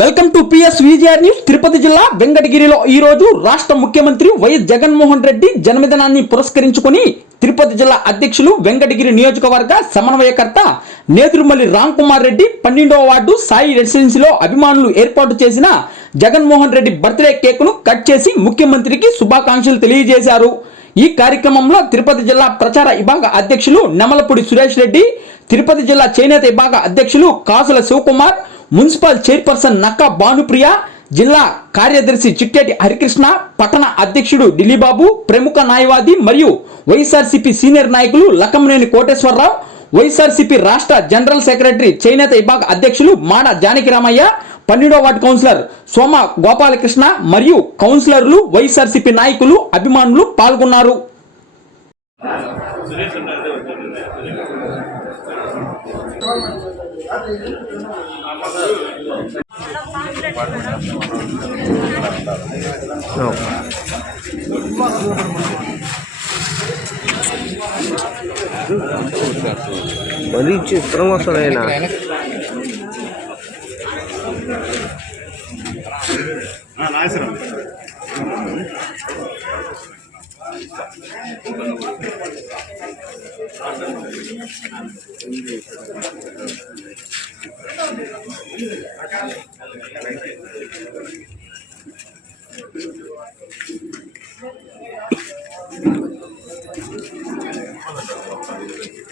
Welcome to PS VGR news. Tirupati జిల్లా వెంకటగిరిలో ఈరోజు రాష్ట్ర ముఖ్యమంత్రి వైఎస్ జగన్మోహన్ రెడ్డి జన్మదినాన్ని పురస్కరించుకొని తిరుపతి జిల్లా అధ్యక్షులు వెంకటగిరి నియోజకవర్గ సమన్వయకర్త నేదురుమల్లి రామ్ కుమార్ రెడ్డి పన్నెండవ వార్డు సాయి రెసిడెన్సీలో అభిమానులు ఏర్పాటు చేసిన జగన్మోహన్ రెడ్డి బర్త్డే కేకును కట్ చేసి ముఖ్యమంత్రికి శుభాకాంక్షలు తెలియజేశారు. ఈ కార్యక్రమంలో తిరుపతి జిల్లా ప్రచార విభాగ అధ్యక్షులు నెమలపూడి సురేష్ రెడ్డి తిరుపతి జిల్లా చేనేత విభాగ అధ్యక్షులు కాసుల శివకుమార్ మున్సిపల్ చైర్పర్సన్ నక్కా భానుప్రియ జిల్లా కార్యదర్శి చిట్టేటి హరికృష్ణ పట్టణ అధ్యక్షుడు ఢిల్లీబాబు ప్రముఖ న్యాయవాది మరియు వైఎస్ఆర్సీపీ సీనియర్ నాయకులు లకంనేని కోటేశ్వరరావు వైఎస్ఆర్సీపీ రాష్ట్ర జనరల్ సెక్రటరీ చేనేత విభాగ అధ్యక్షులు మాడ జానకిరామయ్య పన్నెండో వార్డు కౌన్సిలర్ సోమ గోపాలకృష్ణ మరియు కౌన్సిలర్లు వైఎస్ఆర్సీపీ నాయకులు అభిమానులు పాల్గొన్నారు. మరీ చిత్రం వస్తుంది ఆయన 啊。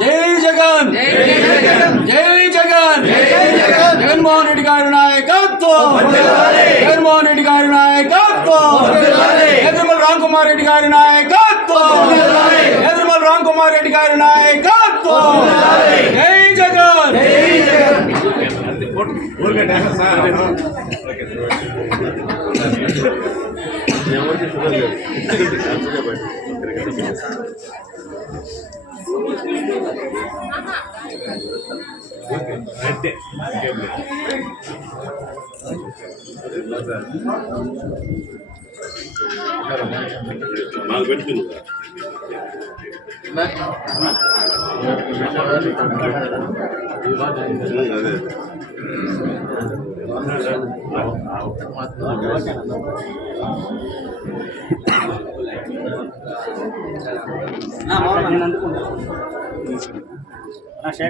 జై జగన్! జై జగన్! జగన్మోహన్ రెడ్డి గారి నాయకత్వం! జగన్మోహన్ రెడ్డి గారి నాయకత్వం! రామ్ కుమార్ రెడ్డి గారి నాయకత్వం! ఎదురుమల రామ్ కుమార్ రెడ్డి గారి నాయకత్వం జై జగన్ శేఖర్ అన్న రండి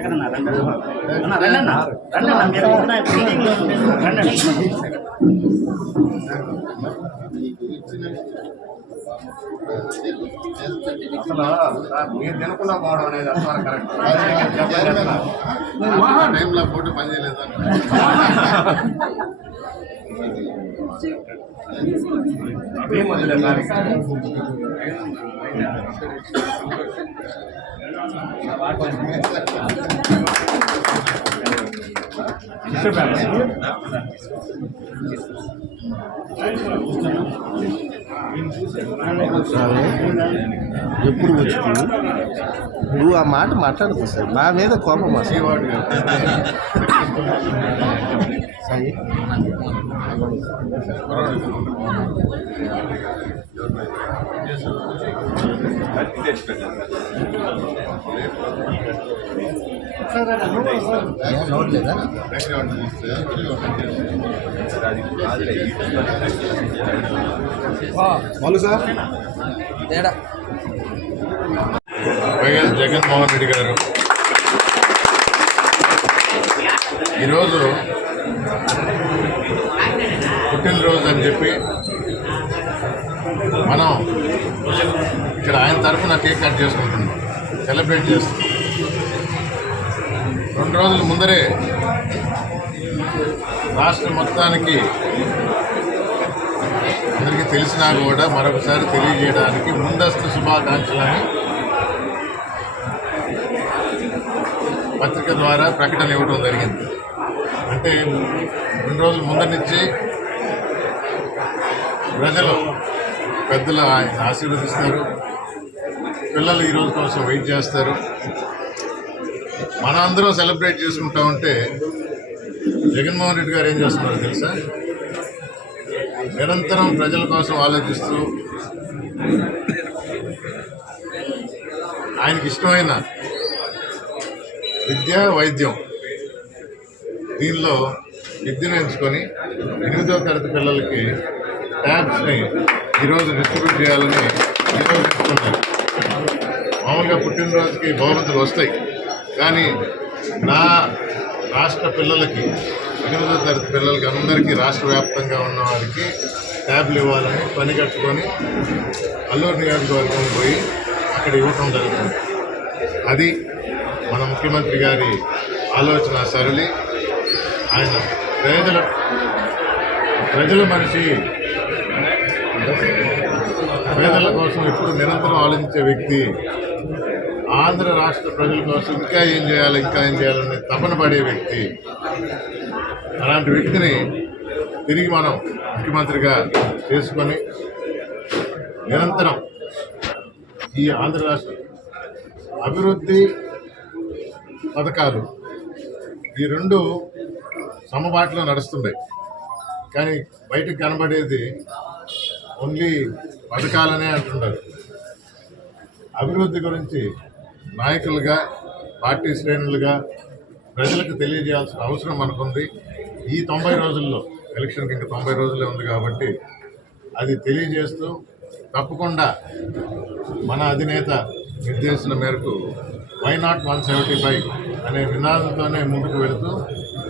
అన్న రండి అన్న రండి అన్న మీరు ఉన్న మీటింగ్లో రండి అసలు మీరు తినకుండా పోవడం అనేది అసలు కరెక్ట్ టైంలో ఫోటో పని చేయలేదు స్వామి ఎప్పుడు వచ్చింది నువ్వు ఆ మాట మాట్లాడుతు సార్. నా మీద కోపం అసలు సాయి. ఏం నోట్లేదా వైఎస్ జగన్మోహన్ రెడ్డి గారు. ఈరోజు పుట్టినరోజు అని చెప్పి మనం ఇక్కడ ఆయన తరఫున కేక్ కట్ చేసుకుంటున్నాం. సెలబ్రేట్ చేస్తున్నాం. రెండు రోజుల ముందరే రాష్ట్ర మొత్తానికి అందరికీ తెలిసినా కూడా మరొకసారి తెలియజేయడానికి ముందస్తు శుభాకాంక్షలని పత్రిక ద్వారా ప్రకటన ఇవ్వడం జరిగింది. అంటే రెండు రోజుల ముందు నుంచి ప్రజలు పెద్దలు ఆయన ఆశీర్వదిస్తారు. పిల్లలు ఈ రోజు కోసం వెయిట్ చేస్తారు. మన అందరం సెలబ్రేట్ చేసుకుంటా ఉంటే జగన్మోహన్ రెడ్డి గారు ఏం చేస్తున్నారు తెలుసా? నిరంతరం ప్రజల కోసం ఆలోచిస్తూ ఆయనకి ఇష్టమైన విద్య వైద్యం దీనిలో విద్యను ఎంచుకొని ఎనిమిదో తరగతి పిల్లలకి ట్యాబ్స్ని ఈరోజు డిస్ట్రిబ్యూట్ చేయాలని ఈరోజు ఇస్తున్నారు మామూలుగా పుట్టినరోజుకి బహుమతులు వస్తాయి. కానీ నా రాష్ట్ర పిల్లలకి ఎనిమిదో తరగతి పిల్లలకి అందరికీ రాష్ట్ర వ్యాప్తంగా ఉన్న వారికి ట్యాబ్లు ఇవ్వాలని పని కట్టుకొని అల్లూరు నియోజకవర్గం పోయి అక్కడ ఇవ్వటం జరుగుతుంది. అది మన ముఖ్యమంత్రి గారి ఆలోచన సరళి. ఆయన ప్రజల ప్రజల మనిషి. పేదల కోసం ఎప్పుడు నిరంతరం ఆలోచించే వ్యక్తి. ఆంధ్ర రాష్ట్ర ప్రజల కోసం ఇంకా ఏం చేయాలి ఇంకా ఏం చేయాలని తపన పడే వ్యక్తి అలాంటి వ్యక్తిని తిరిగి మనం ముఖ్యమంత్రిగా చేసుకొని నిరంతరం ఈ ఆంధ్ర రాష్ట్ర అభివృద్ధి పథకాలు ఈ రెండు సమబాటులో నడుస్తున్నాయి. కానీ బయటకు కనబడేది ఓన్లీ పథకాలనే అంటున్నారు అభివృద్ధి గురించి నాయకులుగా పార్టీ శ్రేణులుగా ప్రజలకు తెలియజేయాల్సిన అవసరం మనకుంది. ఈ తొంభై రోజుల్లో ఎలక్షన్కి ఇంకా తొంభై రోజులే ఉంది కాబట్టి అది తెలియజేస్తూ తప్పకుండా మన అధినేత నిర్దేశన మేరకు why not one seventy five అనే నినాదంతోనే ముందుకు వెళుతూ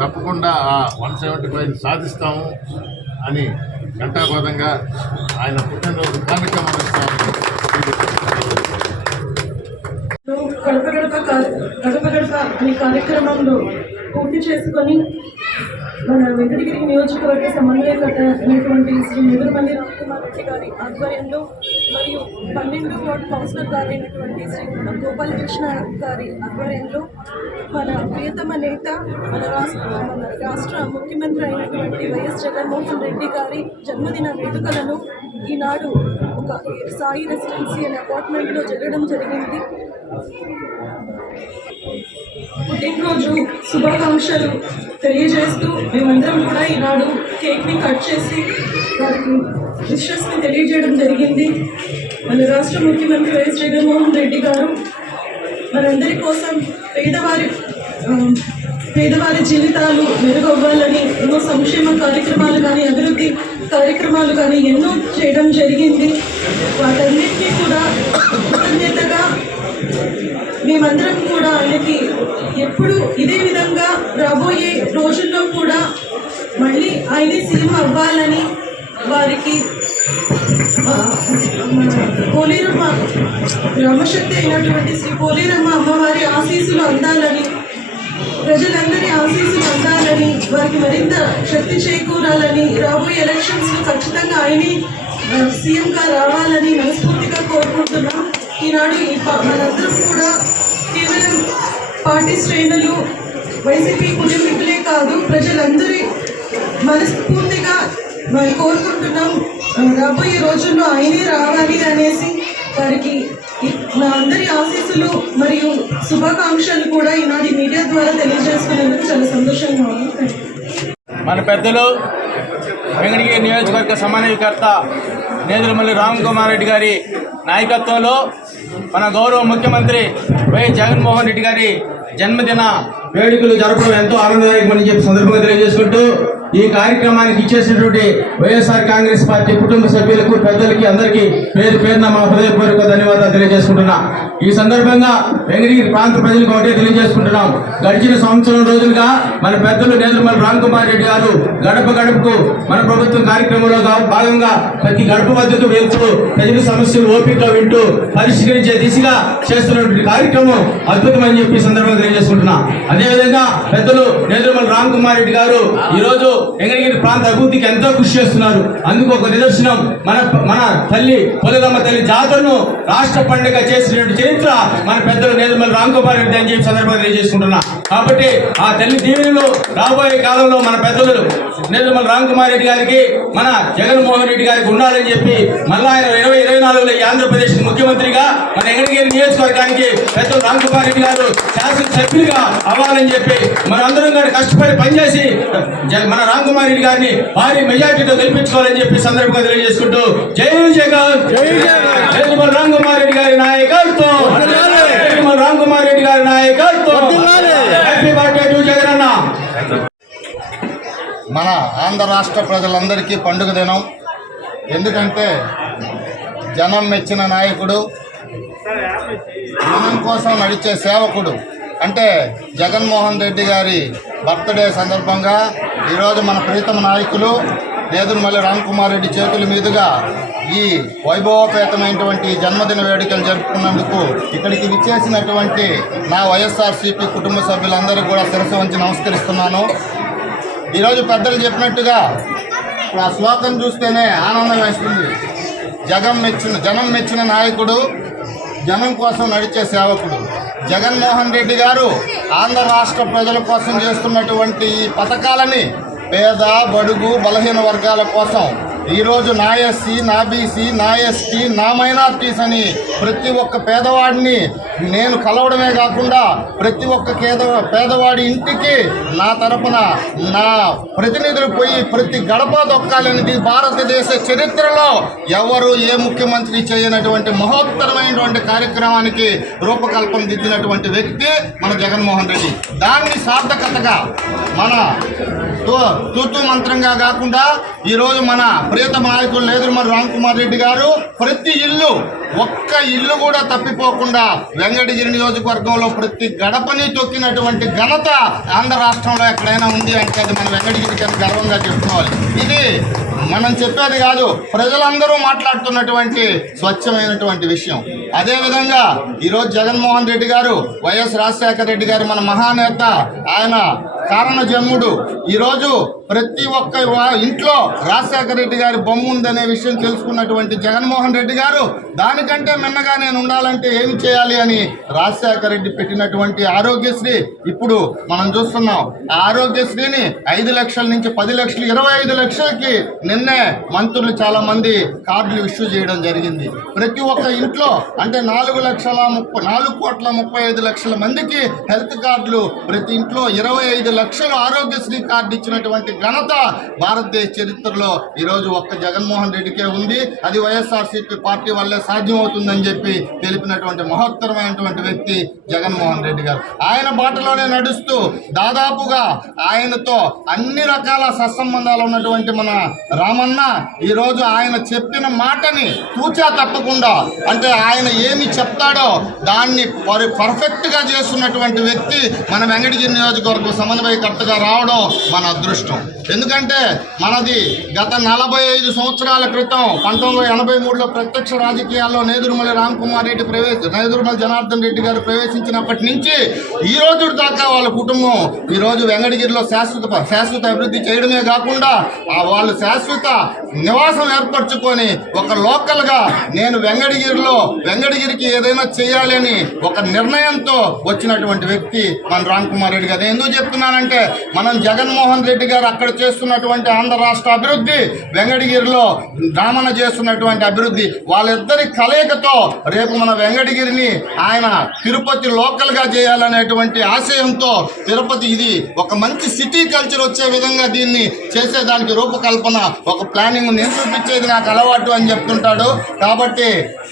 తప్పకుండా ఆ వన్ సెవెంటీ ఫైవ్ సాధిస్తాము అని ఘంటాబోధంగా ఆయన పుట్టినరోజు కార్యక్రమం ఇస్తామని కడప గడప కడప గడప అనే కార్యక్రమంలో పూర్తి చేసుకొని మన వెంకటగిరి నియోజకవర్గ సమన్వయకర్త అయినటువంటి శ్రీ నెదురుమల్లి రామ్కుమార్ రెడ్డి గారి ఆధ్వర్యంలో మరియు పన్నెండు వార్డు కౌన్సిలర్ గారైనటువంటి శ్రీ గోపాలకృష్ణ గారి ఆధ్వర్యంలో మన ప్రియతమ నేత మన రాష్ట్ర మన రాష్ట్ర ముఖ్యమంత్రి అయినటువంటి వైఎస్ జగన్మోహన్ రెడ్డి గారి జన్మదిన వేడుకలను ఈనాడు ఒక సాయి రెసిడెన్సీ అనే అపార్ట్మెంట్లో జరగడం జరిగింది. పుట్టినరోజు శుభాకాంక్షలు తెలియజేస్తూ మేమందరం కూడా ఈనాడు కేక్ని కట్ చేసి వారికి విషెస్ని తెలియజేయడం జరిగింది. మన రాష్ట్ర ముఖ్యమంత్రి వైఎస్ జగన్మోహన్ రెడ్డి గారు మనందరి కోసం పేదవారి పేదవారి జీవితాలు మెరుగవ్వాలని ఎన్నో సంక్షేమ కార్యక్రమాలు కానీ అభివృద్ధి కార్యక్రమాలు కానీ ఎన్నో చేయడం జరిగింది. వాటన్నిటికీ కూడా కృతజ్ఞతగా మేమందరం కూడా ఆయనకి ఎప్పుడు ఇదే విధంగా రాబోయే రోజుల్లో కూడా మళ్ళీ ఆయనే సీఎం అవ్వాలని వారికి పోలేరమ్మ రామశక్తి అయినటువంటి శ్రీ పోలేరమ్మ అమ్మవారి ఆశీస్సులు అందాలని ప్రజలందరి ఆశీస్సు వారికి మరింత శక్తి చేకూరాలని రాబోయే ఎలక్షన్స్లో ఖచ్చితంగా ఆయనే సీఎంగా రావాలని మనస్ఫూర్తిగా కోరుకుంటున్నాం. ఈనాడు ఈ మనందరం కూడా కేవలం పార్టీ శ్రేణులు వైసీపీ కుటుంబీకులే కాదు ప్రజలందరి మనస్ఫూర్తిగా కోరుకుంటున్నాం. రాబోయే రోజుల్లో ఆయనే రావాలి అనేసి వారికి ఈ- నా అందరి ఆశీస్సులు మరియు శుభాకాంక్షలు కూడా ఈనాటి మీడియా ద్వారా తెలియజేసుకునేందుకు చాలా సంతోషంగా ఉంది. మన పెద్దలు వెంకటగిరి నియోజకవర్గ సమన్వయకర్త నేదురుమల్లి రామ్ కుమార్ రెడ్డి గారి నాయకత్వంలో మన గౌరవ ముఖ్యమంత్రి వైఎస్ జగన్మోహన్ రెడ్డి గారి జన్మదిన వేడుకలు జరపడం ఎంతో ఆనందదాయకమని చెప్పి సందర్భంగా తెలియజేసుకుంటూ ఈ కార్యక్రమానికి ఇచ్చేసినటువంటి వైఎస్ఆర్ కాంగ్రెస్ పార్టీ కుటుంబ సభ్యులకు పెద్దలకి అందరికీ పేరు పేరున మా హృదయపూర్వక ధన్యవాదాలు తెలియజేసుకుంటున్నా. ఈ సందర్భంగా వెంకటగిరి ప్రాంత ప్రజలకు ఒకటే తెలియజేసుకుంటున్నాం. గడిచిన సంవత్సరం రోజులుగా మన పెద్దలు నేదురుమల రామ్ కుమార్ రెడ్డి గారు గడప గడపకు మన ప్రభుత్వం కార్యక్రమంలో భాగంగా ప్రతి గడప వద్దకు వెళ్తూ ప్రజల సమస్యలు ఓపికగా వింటూ పరిష్కరించే దిశగా చేస్తున్నటువంటి కార్యక్రమం అద్భుతమని చెప్పి సందర్భంగా తెలియజేసుకుంటున్నా. అదేవిధంగా పెద్దలు నేదురుమల రామ్ కుమార్ రెడ్డి గారు ఈరోజు ఎంగళగిరి ప్రాంత అభివృద్ధికి ఎంతో కృషి చేస్తున్నారు. అందుకు ఒక నిదర్శనం మన మన తల్లి పొలగమ్మ తల్లి జాతరను రాష్ట్ర పండుగ చేసినటువంటి చరిత్ర మన పెద్దలు నేదుమల రామ్ కుమార్ రెడ్డి అని చెప్పి సందర్భంగా తెలియజేసుకుంటున్నా. కాబట్టి ఆ తల్లి దీవెనలు రాబోయే కాలంలో మన పెద్దలు నేదుమల రామ్ కుమార్ రెడ్డి గారికి మన జగన్మోహన్ రెడ్డి గారికి ఉండాలని చెప్పి మళ్ళా ఆయన ఇరవై ఇరవై నాలుగులో ఈ ఆంధ్రప్రదేశ్ ముఖ్యమంత్రిగా మన ఎంగళగిరి నియోజకవర్గానికి పెద్దలు రామ్ కుమార్ రెడ్డి గారు శాసనసభ్యులుగా అవ్వాలని చెప్పి మనందరం కూడా కష్టపడి పనిచేసి మన రామ్ కుమార్ రెడ్డి గారిని భారీ మెజార్టీతో గెలిపించుకోవాలని చెప్పి సందర్భంగా తెలియజేసుకుంటూ జై జగన్. జై జగన్. రామ్ కుమార్ రెడ్డి గారి నాయకత్వం. జై రామ్ కుమార్ రెడ్డి గారి నాయకత్వం. హ్యాపీ బర్త్డే టు జగన్ అన్న. మన ఆంధ్ర రాష్ట్ర ప్రజలందరికీ పండుగ దినం. ఎందుకంటే జనం మెచ్చిన నాయకుడు జనం కోసం నడిచే సేవకుడు అంటే జగన్మోహన్ రెడ్డి గారి బర్త్డే సందర్భంగా ఈరోజు మన ప్రీతమ నాయకులు నేదురుమల్లి రామ్ కుమార్ రెడ్డి చేతుల మీదుగా ఈ వైభవపేతమైనటువంటి జన్మదిన వేడుకలు జరుపుకున్నందుకు ఇక్కడికి విచ్చేసినటువంటి నా వైఎస్ఆర్సీపీ కుటుంబ సభ్యులందరూ కూడా శిరస వంచి నమస్కరిస్తున్నాను. ఈరోజు పెద్దలు చెప్పినట్టుగా ఆ శ్లోకం చూస్తేనే ఆనందం వేస్తుంది. జగం మెచ్చిన జనం మెచ్చిన నాయకుడు జనం కోసం నడిచే సేవకుడు. జగన్మోహన్ రెడ్డి గారు ఆంధ్ర రాష్ట్ర ప్రజల కోసం చేస్తున్నటువంటి ఈ పథకాలని పేద బడుగు బలహీన వర్గాల కోసం ఈరోజు నా ఎస్సీ నా బీసీ నా ఎస్టీ నా మైనార్టీస్ అని ప్రతి ఒక్క పేదవాడిని నేను కలవడమే కాకుండా ప్రతి ఒక్క పేద పేదవాడి ఇంటికి నా తరపున నా ప్రతినిధులు పోయి ప్రతి గడప దొక్కాలనేది భారతదేశ చరిత్రలో ఎవరు ఏ ముఖ్యమంత్రి చేయనటువంటి మహోత్తరమైనటువంటి కార్యక్రమానికి రూపకల్పన దిద్దినటువంటి వ్యక్తి మన జగన్మోహన్ రెడ్డి. దాన్ని సార్థకతగా మన తూ- తూతూ మంత్రంగా కాకుండా ఈరోజు మన ప్రియతమ నాయకులు మరి రామ్ కుమార్ రెడ్డి గారు ప్రతి ఇల్లు ఒక్క ఇల్లు కూడా తప్పిపోకుండా వెంకటగిరి నియోజకవర్గంలో ప్రతి గడపని తొక్కినటువంటి ఘనత ఆంధ్ర రాష్ట్రంలో ఎక్కడైనా ఉంది అంటే అది మన వెంకటగిరికి అని గర్వంగా చెప్పుకోవాలి. ఇది మనం చెప్పేది కాదు ప్రజలందరూ మాట్లాడుతున్నటువంటి స్వచ్ఛమైనటువంటి విషయం. అదేవిధంగా ఈరోజు జగన్మోహన్ రెడ్డి గారు వైఎస్ రాజశేఖర రెడ్డి గారు మన మహానేత ఆయన కారణ జన్ముడు ఈరోజు ప్రతి ఒక్క ఇంట్లో రాజశేఖర రెడ్డి గారి బొమ్మ ఉందనే విషయం తెలుసుకున్నటువంటి జగన్మోహన్ రెడ్డి గారు దాని దానికంటే మిన్నగా నేను ఉండాలంటే ఏమి చేయాలి అని రాజశేఖర రెడ్డి పెట్టినటువంటి ఆరోగ్యశ్రీ. ఇప్పుడు మనం చూస్తున్నాం ఆ ఆరోగ్యశ్రీని ఐదు లక్షల నుంచి పది లక్షలు ఇరవై ఐదు లక్షలకి నిన్నే మంత్రులు చాలా మంది కార్డులు ఇష్యూ చేయడం జరిగింది. ప్రతి ఒక్క ఇంట్లో అంటే నాలుగు లక్షల ముప్పై నాలుగు కోట్ల ముప్పై ఐదు లక్షల మందికి హెల్త్ కార్డులు ప్రతి ఇంట్లో ఇరవై ఐదు లక్షలు ఆరోగ్యశ్రీ కార్డు ఇచ్చినటువంటి ఘనత భారతదేశ చరిత్రలో ఈరోజు ఒక్క జగన్మోహన్ రెడ్డికే ఉంది. అది వైఎస్ఆర్సీపీ పార్టీ వల్లే సాధ్యమవుతుందని చెప్పి తెలిపినటువంటి మహోత్తరమైనటువంటి వ్యక్తి జగన్మోహన్ రెడ్డి గారు. ఆయన బాటలోనే నడుస్తూ దాదాపుగా ఆయనతో అన్ని రకాల సత్సంబంధాలు ఉన్నటువంటి మన రామన్న ఈరోజు ఆయన చెప్పిన మాటని తూచా తప్పకుండా అంటే ఆయన ఏమి చెప్తాడో దాన్ని పరి పర్ఫెక్ట్గా చేస్తున్నటువంటి వ్యక్తి మన వెంకటగిరి నియోజకవర్గ సమన్వయకర్తగా రావడం మన అదృష్టం. ఎందుకంటే మనది గత నలభై ఐదు సంవత్సరాల క్రితం పంతొమ్మిది వందల ఎనభై మూడులో ప్రత్యక్ష రాజకీయాల్లో నేదురుమల్లి రామ్ కుమార్ రెడ్డి ప్రవేశ నేదురుమల జనార్దన్ రెడ్డి గారు ప్రవేశించినప్పటి నుంచి ఈ రోజు దాకా వాళ్ళ కుటుంబం ఈ రోజు శాశ్వత శాశ్వత అభివృద్ధి చేయడమే కాకుండా వాళ్ళు శాశ్వత నివాసం ఏర్పరచుకొని ఒక లోకల్గా నేను వెంగటగిరిలో వెంగటగిరికి ఏదైనా చేయాలి అని ఒక నిర్ణయంతో వచ్చినటువంటి వ్యక్తి మన రామ్ కుమార్ రెడ్డి గారు. ఎందుకు చెప్తున్నానంటే మనం జగన్మోహన్ రెడ్డి గారు అక్కడ చేస్తున్నటువంటి ఆంధ్ర రాష్ట్ర అభివృద్ధి వెంకటగిరిలో రామణ చేస్తున్నటువంటి అభివృద్ధి వాళ్ళిద్దరి కలయికతో రేపు మన వెంకటగిరిని ఆయన తిరుపతి లోకల్గా చేయాలనేటువంటి ఆశయంతో తిరుపతి ఇది ఒక మంచి సిటీ కల్చర్ వచ్చే విధంగా దీన్ని చేసేదానికి రూపకల్పన ఒక ప్లానింగ్ నేను చూపించేది నాకు అలవాటు అని చెప్తుంటాడు. కాబట్టి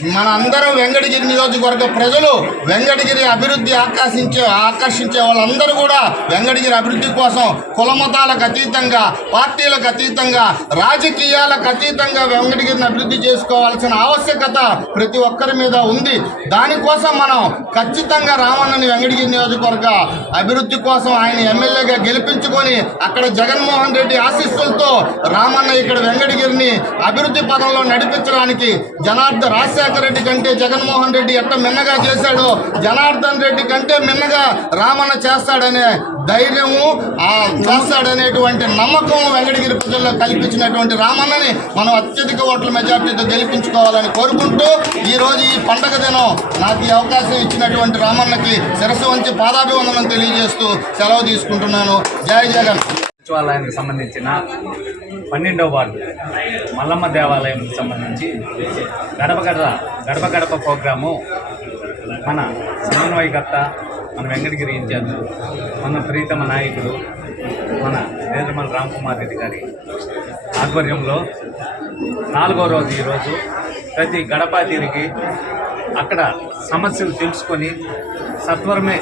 మన అందరం వెంకటగిరి నియోజకవర్గ ప్రజలు వెంకటగిరి అభివృద్ధి ఆకర్షించే ఆకర్షించే వాళ్ళందరూ కూడా వెంకటగిరి అభివృద్ధి కోసం కులమతాలకు అతీతంగా పార్టీలకు అతీతంగా రాజకీయాలకు అతీతంగా వెంకటగిరిని అభివృద్ధి చేసుకోవాల్సిన ఆవశ్యకత ప్రతి ఒక్కరి మీద ఉంది. దానికోసం మనం ఖచ్చితంగా రామన్నని వెంగడిగి నియోజకవర్గ అభివృద్ధి కోసం ఆయన ఎమ్మెల్యేగా గెలిపించుకొని అక్కడ జగన్మోహన్ రెడ్డి ఆశీస్సులతో రామన్న ఇక్కడ వెంకటగిరిని అభివృద్ధి పదంలో నడిపించడానికి జనార్దన్ రాజశేఖర రెడ్డి కంటే జగన్మోహన్ రెడ్డి ఎట్ట మిన్నగా చేశాడో జనార్దన్ రెడ్డి కంటే మిన్నగా రామన్న చేస్తాడనే ధైర్యము ఆ చేస్తాడనేటువంటి నమ్మకం వెంకటగిరి ప్రజల్లో కల్పించినటువంటి రామన్నని మనం అత్యధిక ఓట్ల మెజార్టీతో గెలిపించుకోవాలని కోరుకుంటూ ఈరోజు ఈ పండగ దినం నాకు ఈ అవకాశం ఇచ్చినటువంటి రామన్నకి శిరస్సు వంచి పాదాభివందనం తెలియజేస్తూ సెలవు తీసుకుంటున్నాను. జై జగన్. సచివాలయానికి సంబంధించిన పన్నెండవ వార్డు మల్లమ్మ దేవాలయంకి సంబంధించి గడప గడప గడప గడప ప్రోగ్రాము మన సమన్వయకర్త మన వెంకటగిరి ఇన్ఛార్జ్ మన ప్రీతమ నాయకుడు మన నేంద్రమల రామ్ కుమార్ రెడ్డి గారి ఆధ్వర్యంలో నాలుగో రోజు ఈరోజు ప్రతి గడప తిరిగి అక్కడ సమస్యలు తెలుసుకొని సత్వరమే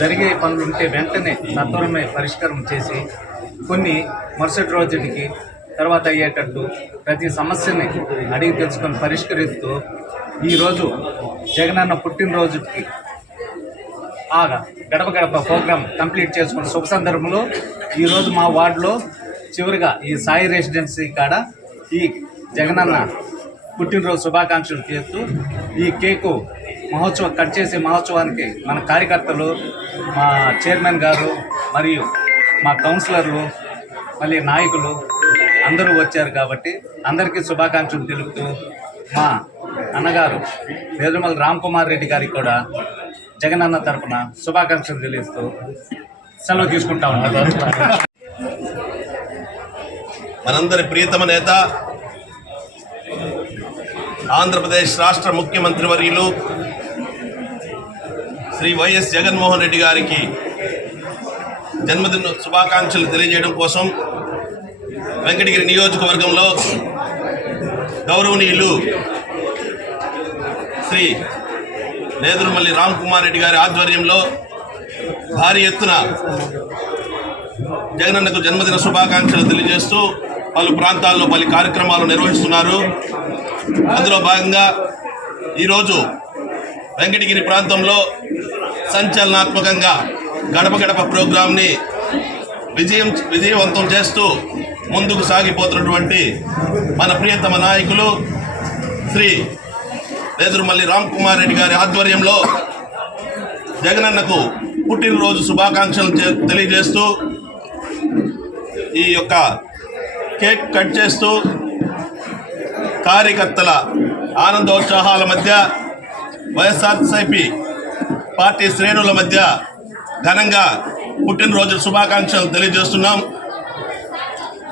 జరిగే పనులుంటే వెంటనే సత్వరమే పరిష్కారం చేసి కొన్ని మరుసటి రోజుకి తర్వాత అయ్యేటట్టు ప్రతి సమస్యని అడిగి తెలుసుకొని పరిష్కరిస్తూ ఈరోజు జగనన్న పుట్టినరోజుకి గడప గడప ప్రోగ్రాం కంప్లీట్ చేసుకున్న శుభ సందర్భంలో ఈరోజు మా వార్డులో చివరిగా ఈ సాయి రెసిడెన్సీ కాడ ఈ జగనన్న పుట్టినరోజు శుభాకాంక్షలు చేస్తూ ఈ కేకు మహోత్సవం కట్ చేసే మహోత్సవానికి మన కార్యకర్తలు మా చైర్మన్ గారు మరియు మా కౌన్సిలర్లు మళ్ళీ నాయకులు అందరూ వచ్చారు కాబట్టి అందరికీ శుభాకాంక్షలు తెలుపుతూ మా అన్నగారు వేదుమల రామ్ కుమార్ రెడ్డి గారికి కూడా జగనన్న తరపున శుభాకాంక్షలు తెలియస్తూ సెలవు తీసుకుంటాం మనందరి ప్రియతమ నేత ఆంధ్రప్రదేశ్ రాష్ట్ర ముఖ్యమంత్రి వర్యులు శ్రీ వైఎస్ జగన్మోహన్ రెడ్డి గారికి జన్మదిన శుభాకాంక్షలు తెలియజేయడం కోసం వెంకటగిరి నియోజకవర్గంలో గౌరవనీయులు శ్రీ నేదురుమల్లి రామ్ కుమార్ రెడ్డి గారి ఆధ్వర్యంలో భారీ ఎత్తున జగనన్నకు జన్మదిన శుభాకాంక్షలు తెలియజేస్తూ పలు ప్రాంతాల్లో పలు కార్యక్రమాలు నిర్వహిస్తున్నారు. అందులో భాగంగా ఈరోజు వెంకటగిరి ప్రాంతంలో సంచలనాత్మకంగా గడప గడప ప్రోగ్రాంని విజయం విజయవంతం చేస్తూ ముందుకు సాగిపోతున్నటువంటి మన ప్రియతమ నాయకులు శ్రీ నేదురుమల్లి రామ్ కుమార్ రెడ్డి గారి ఆధ్వర్యంలో జగనన్నకు పుట్టినరోజు శుభాకాంక్షలు తెలియజేస్తూ ఈ యొక్క కేక్ కట్ చేస్తూ కార్యకర్తల ఆనందోత్సాహాల మధ్య వైఎస్ఆర్సీపీ పార్టీ శ్రేణుల మధ్య ఘనంగా పుట్టినరోజు శుభాకాంక్షలు తెలియజేస్తున్నాం.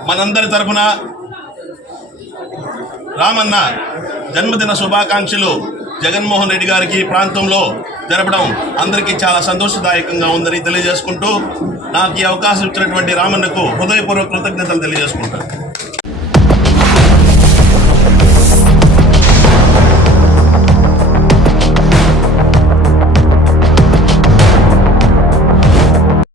మనందరి తరపున రామన్న జన్మదిన శుభాకాంక్షలు జగన్మోహన్ రెడ్డి గారికి ప్రాంతంలో జరపడం అందరికీ చాలా సంతోషదాయకంగా ఉందని తెలియజేసుకుంటూ నాకు ఈ అవకాశం ఇచ్చినటువంటి రామన్నకు హృదయపూర్వక కృతజ్ఞతలు తెలియజేసుకుంటాను